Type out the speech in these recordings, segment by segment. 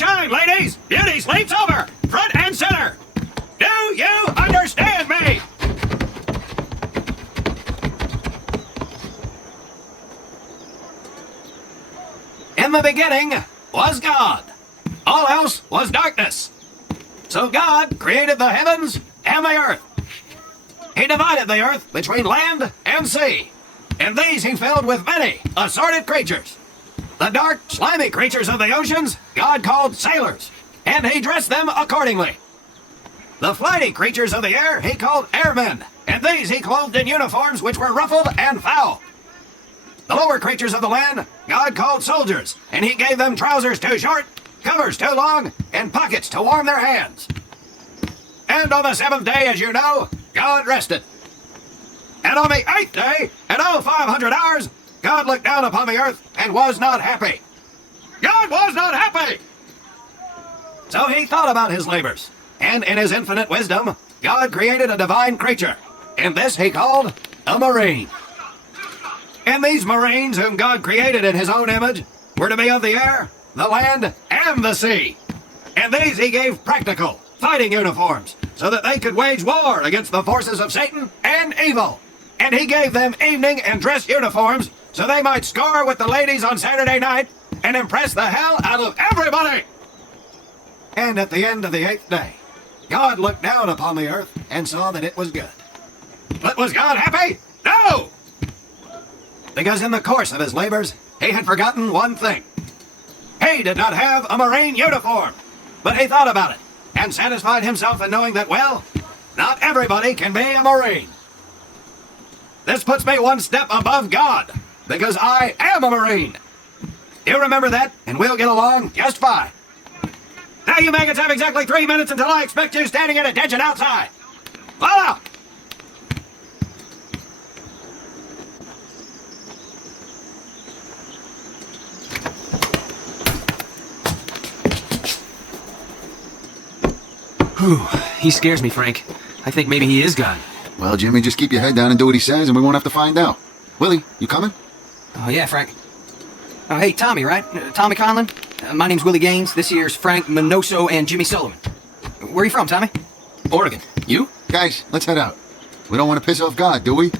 and shine, ladies! Beauty sleeps over! Front and center! Do you understand me? In the beginning was God. All else was darkness. So God created the heavens and the earth. He divided the earth between land and sea, and these he filled with many assorted creatures. The dark, slimy creatures of the oceans God called sailors, and he dressed them accordingly. The flighty creatures of the air he called airmen, and these he clothed in uniforms which were ruffled and foul. The lower creatures of the land God called soldiers, and he gave them trousers too short, covers too long, and pockets to warm their hands. And on the seventh day, as you know, God rested. And on the eighth day, at all 500 hours, God looked down upon the earth and was not happy. God was not happy! So he thought about his labors, and in his infinite wisdom, God created a divine creature, and this he called a marine. And these marines whom God created in his own image were to be of the air, the land, and the sea. And these he gave practical, fighting uniforms, so that they could wage war against the forces of Satan and evil. And he gave them evening and dress uniforms, so they might score with the ladies on Saturday night and impress the hell out of everybody. And at the end of the eighth day, God looked down upon the earth and saw that it was good. But was God happy? No! Because in the course of his labors, he had forgotten one thing. He did not have a marine uniform, but he thought about it and satisfied himself in knowing that, well, not everybody can be a marine. This puts me one step above God, because I am a marine. You remember that, and we'll get along just fine. Now you maggots have exactly 3 minutes until I expect you standing at attention outside. Fall out! Whew, he scares me, Frank. I think maybe he is God. Well, Jimmy, just keep your head down and do what he says, and we won't have to find out. Willie, you coming? Oh, yeah, Frank. Oh, hey, Tommy, right? Tommy Conlin? My name's Willie Gaines. This here's Frank Minoso and Jimmy Sullivan. Where are you from, Tommy? Oregon. You? Guys, let's head out. We don't want to piss off God, do we?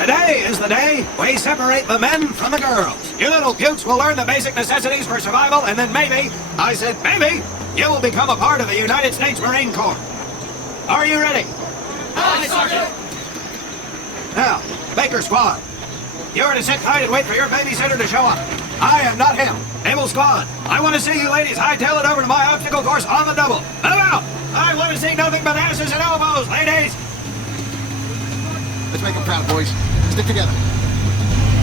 Today is the day we separate the men from the girls. You little cutes will learn the basic necessities for survival, and then maybe, I said maybe, you will become a part of the United States Marine Corps. Are you ready? Aye, Sergeant! Now, Baker Squad, you're to sit tight and wait for your babysitter to show up. I am not him. Able Squad, I want to see you ladies hightail it over to my obstacle course on the double. Move out! I want to see nothing but asses and elbows, ladies! Let's make him proud, boys. Stick together.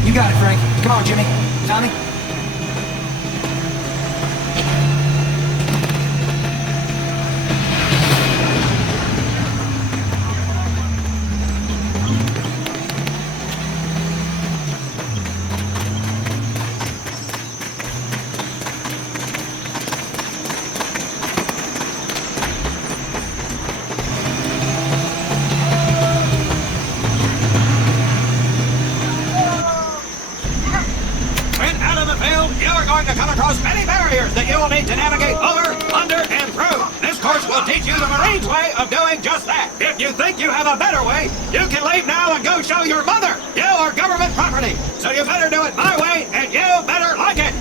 You got it, Frank. Come on, Jimmy. Tommy? To come across many barriers that you will need to navigate over, under, and through. This course will teach you the Marine's way of doing just that. If you think you have a better way, you can leave now and go show your mother. You are government property, so you better do it my way, and you better like it.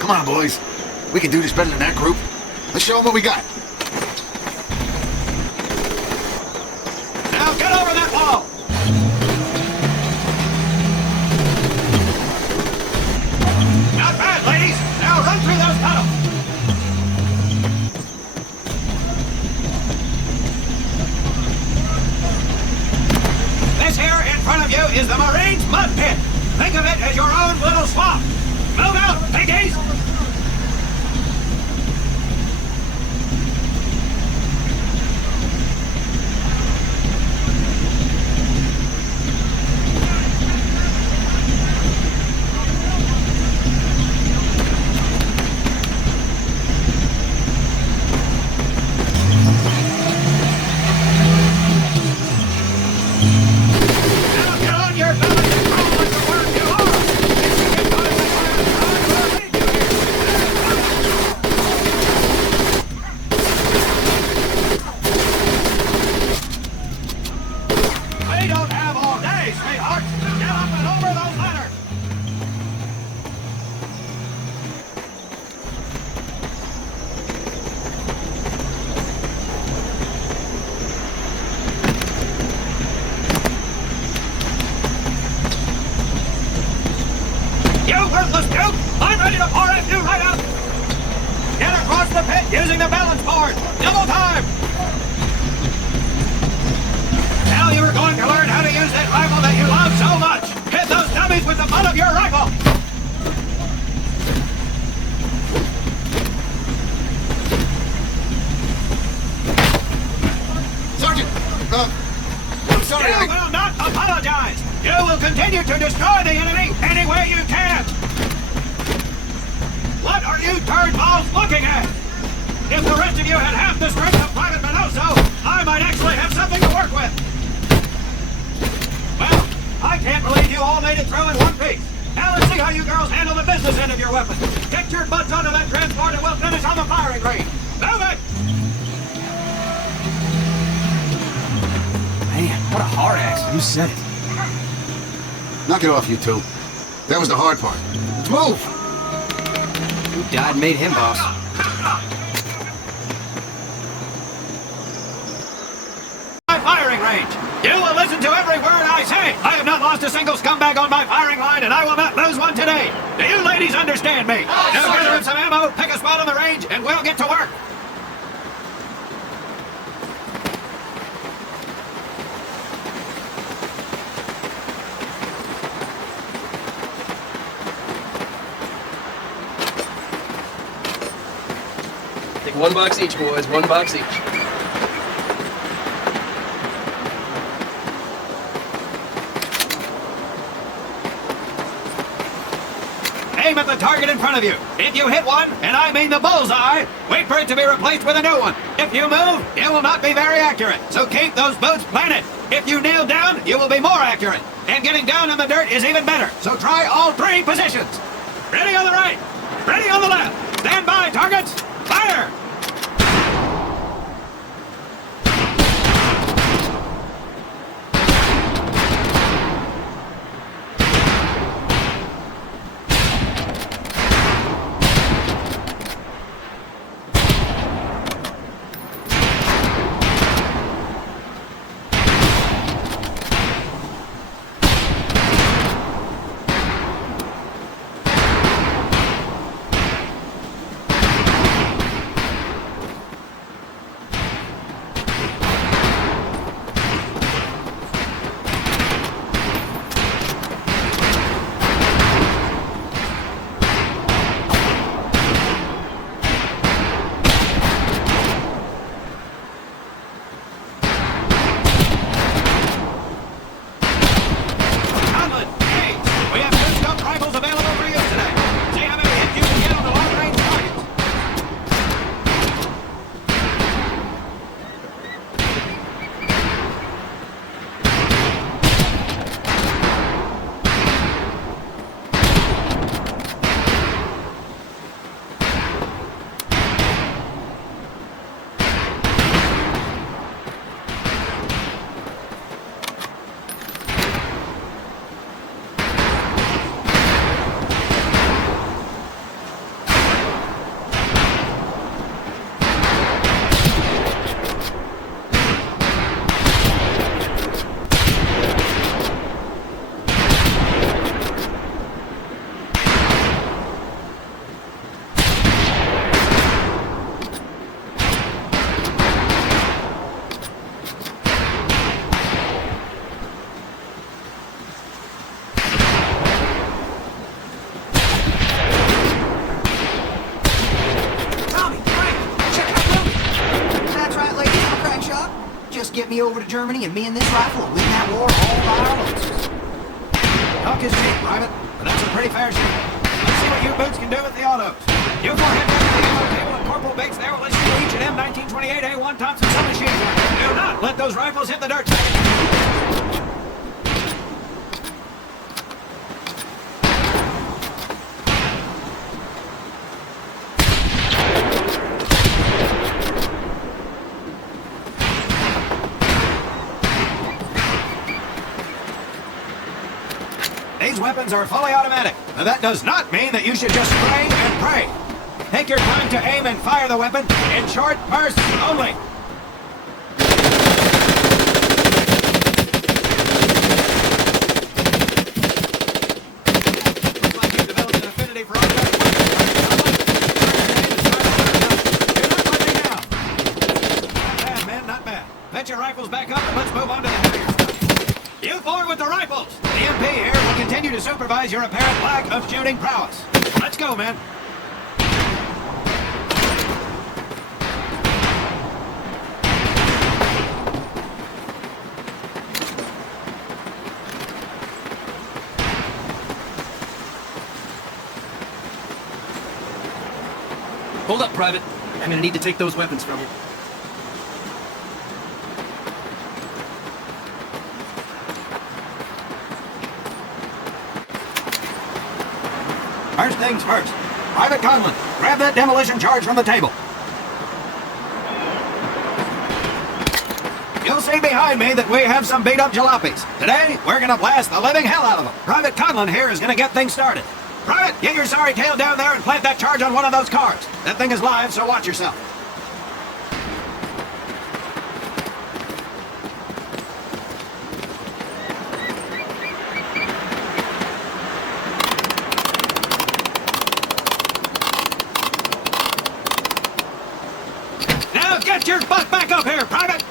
Come on, boys. We can do this better than that group. Let's show them what we got. Now get over that wall. Not bad, ladies. Now run through those tunnels. This here in front of you is the Marines' mud pit. Think of it as your own little swamp. Move out, piggies! Now get on your belly and crawl like the worm you are! ready to pour it, you right up! Get across the pit using the balance board! Double time! Now you are going to learn how to use that rifle that you love so much! Hit those dummies with the butt of your rifle! Sergeant! I'm sorry, You will not apologize! You will continue to destroy the enemy any way you can! What are you turnballs looking at? If the rest of you had half the strength of Private Minoso, I might actually have something to work with! Well, I can't believe you all made it through in one piece! Now let's see how you girls handle the business end of your weapons! Get your butts onto that transport and we'll finish on the firing range! Move it! Man, what a hard ass. You said it. Knock it off, you two. That was the hard part. Let's move! Who died and made him boss? My firing range! You will listen to every word I say! I have not lost a single scumbag on my firing line, and I will not lose one today! Do you ladies understand me? Now gather up some ammo, pick a spot on the range, and we'll get to work! Take 1 box each, boys. 1 box each. Aim at the target in front of you. If you hit one, and I mean the bullseye, wait for it to be replaced with a new one. If you move, it will not be very accurate, so keep those boots planted. If you kneel down, you will be more accurate. And getting down in the dirt is even better, so try all 3 positions. Ready on the right, ready on the left. Stand by, targets. Fire! Get me over to Germany and me and this rifle will win that war all by our own. Talk is cheap, Private, but that's a pretty fair shake. Let's see what you boots can do with the autos. You four head back to the ammo table and Corporal Bates there will issue each an M1928A1 Thompson submachine gun. Do not let those rifles hit the dirt. These weapons are fully automatic, but that does not mean that you should just spray and pray. Take your time to aim and fire the weapon in short bursts only. Looks like you've developed an affinity for automatic weapons. rifles back up and let's move on to the heavier stuff. You forward with the rifles. The MP here will continue to supervise your apparent lack of shooting prowess. Let's go, men. Hold up, Private. I'm gonna need to take those weapons from you. First things first. Private Conlin, grab that demolition charge from the table. You'll see behind me that we have some beat-up jalopies. Today, we're gonna blast the living hell out of them. Private Conlin here is gonna get things started. Private, get your sorry tail down there and plant that charge on one of those cars. That thing is live, so watch yourself. Now get your butt back up here, Private!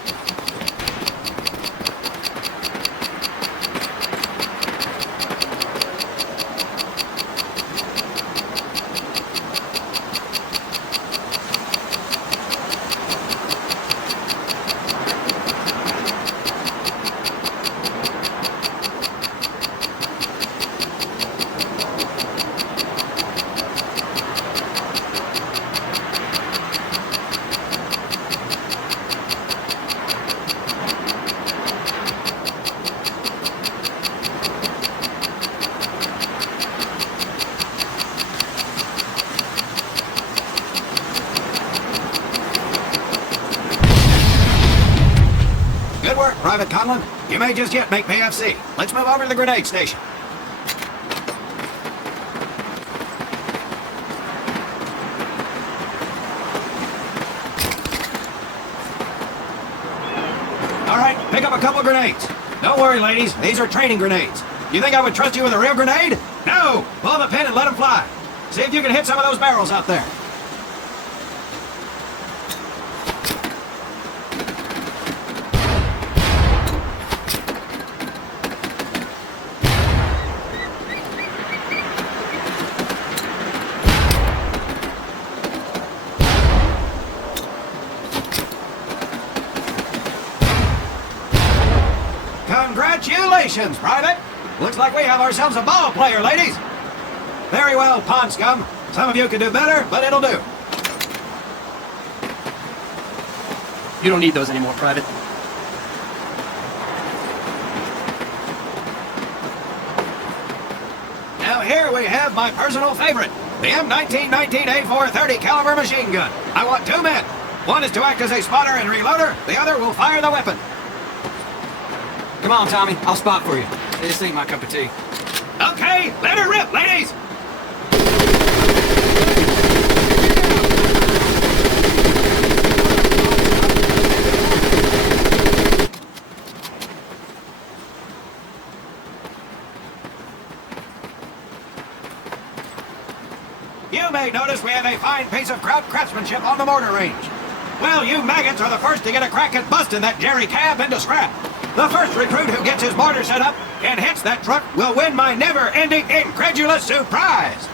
Good work, Private Conlin. You may just yet make PFC. Let's move over to the grenade station. All right, pick up a couple grenades. Don't worry, ladies. These are training grenades. You think I would trust you with a real grenade? No! Pull the pin and let them fly. See if you can hit some of those barrels out there. Congratulations, Private! Looks like we have ourselves a ball player, ladies! Very well, pond scum. Some of you could do better, but it'll do. You don't need those anymore, Private. Now here we have my personal favorite, the M1919A430 caliber machine gun. I want two men. One is to act as a spotter and reloader, the other will fire the weapon. Come on, Tommy. I'll spot for you. This ain't my cup of tea. Okay, let her rip, ladies! You may notice we have a fine piece of craftsmanship on the mortar range. Well, you maggots are the first to get a crack at busting that Jerry cab into scrap. The first recruit who gets his mortar set up and hits that truck will win my never-ending incredulous surprise.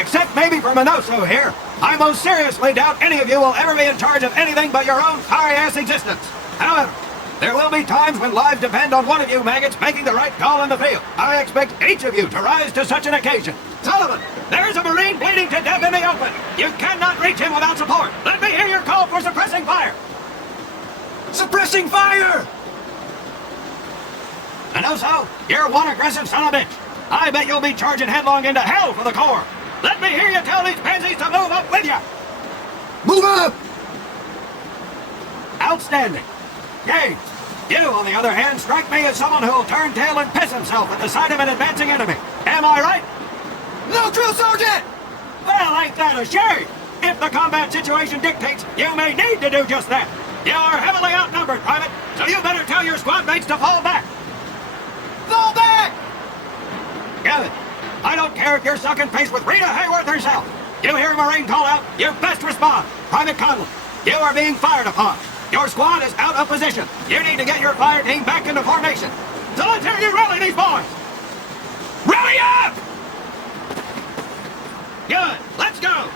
except maybe for Minoso here, I most seriously doubt any of you will ever be in charge of anything but your own high-ass existence. However, there will be times when lives depend on one of you maggots making the right call in the field. I expect each of you to rise to such an occasion. Sullivan, there is a Marine bleeding to death in the open. You cannot reach him without support. Let me hear your call for suppressing fire. Suppressing fire! Minoso, you're one aggressive son of a bitch. I bet you'll be charging headlong into hell for the Corps. Let me hear you tell these pansies to move up with you. Move up! Outstanding. Gaines, you, on the other hand, strike me as someone who'll turn tail and piss himself at the sight of an advancing enemy. Am I right? No, drill sergeant! Well, ain't that a shame? If the combat situation dictates, you may need to do just that. You are heavily outnumbered, Private, so you better tell your squad mates to fall back. Fall back! Good. I don't care if you're sucking face with Rita Hayworth herself. You hear a Marine call out, you best respond. Private Conlin, you are being fired upon. Your squad is out of position. You need to get your fire team back into formation. So let's hear you rally these boys. Rally up! Good. Let's go.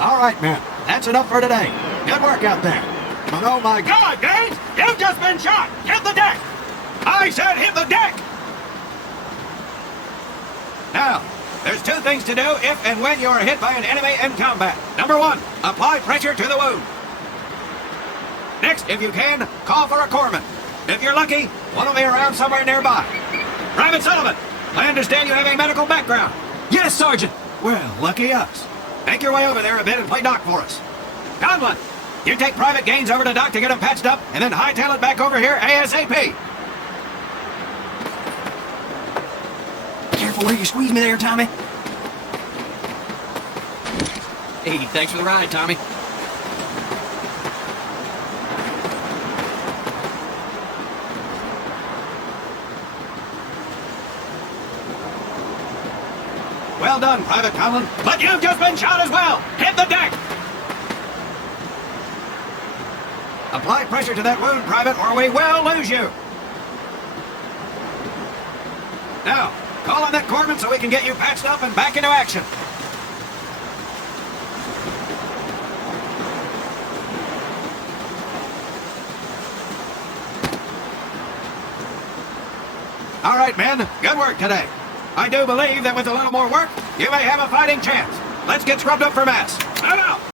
All right, men. That's enough for today. Good work out there. But oh my God, Gaines! You've just been shot! Hit the deck! I said hit the deck! Now, there's two things to do if and when you are hit by an enemy in combat. Number one, apply pressure to the wound. Next, if you can, call for a corpsman. If you're lucky, one will be around somewhere nearby. Private Sullivan, I understand you have a medical background. Yes, Sergeant. Well, lucky us. Make your way over there a bit and play doc for us. Conlin, you take Private Gaines over to doc to get him patched up, and then hightail it back over here ASAP. Careful where you squeeze me there, Tommy. Hey, thanks for the ride, Tommy. Well done, Private Conlin, but you've just been shot as well. Hit the deck. Apply pressure to that wound, Private, or we will lose you. Now, call on that corpsman so we can get you patched up and back into action. All right, men. Good work today. I do believe that with a little more work, you may have a fighting chance. Let's get scrubbed up for mass.